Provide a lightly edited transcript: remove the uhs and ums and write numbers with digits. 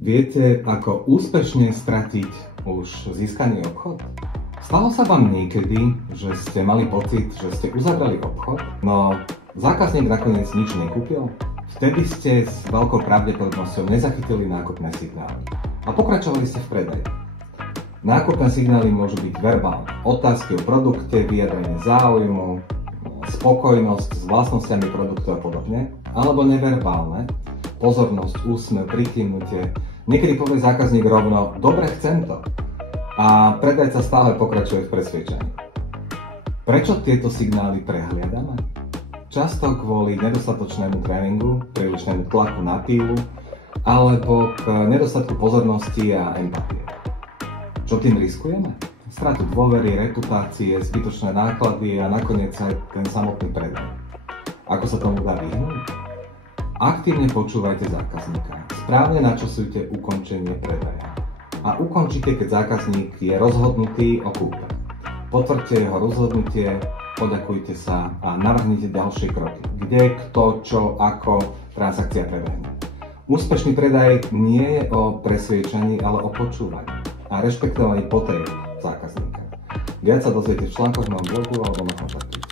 Viete, ako úspešne stratiť už získaný obchod? Stalo sa vám niekedy, že ste mali pocit, že ste uzavreli obchod, no zákazník nakoniec nič nekúpil? Vtedy ste s veľkou pravdepodobnosťou nezachytili nákupné signály a pokračovali ste v predaji. Nákupné signály môžu byť verbálne, otázky o produkte, vyjadrenie záujmu, spokojnosť s vlastnosťami produktu a podobne, alebo neverbálne, pozornosť, úsmev, prikývnutie. Niekedy povie zákazník rovno, dobre, chcem to. A predajca stále pokračuje v presvedčení. Prečo tieto signály prehliadame? Často kvôli nedostatočnému tréningu, prílišnému tlaku na pílu, alebo k nedostatku pozornosti a empatie. Čo tým riskujeme? Stratu dôvery, reputácie, zbytočné náklady a nakoniec aj ten samotný predaj. Ako sa tomu dá vyhnúť? Aktívne počúvajte zákazníka. Správne načasujte ukončenie predaja. A ukončite, keď zákazník je rozhodnutý o kúpe. Potvrďte jeho rozhodnutie, poďakujte sa a navrhnite ďalšie kroky. Kde, kto, čo, ako transakcia prebehne. Úspešný predaj nie je o presviečaní, ale o počúvaní a rešpektovaní potrieb zákazníka. Viac sa dozviete v článkoch na blogu alebo na kontakte.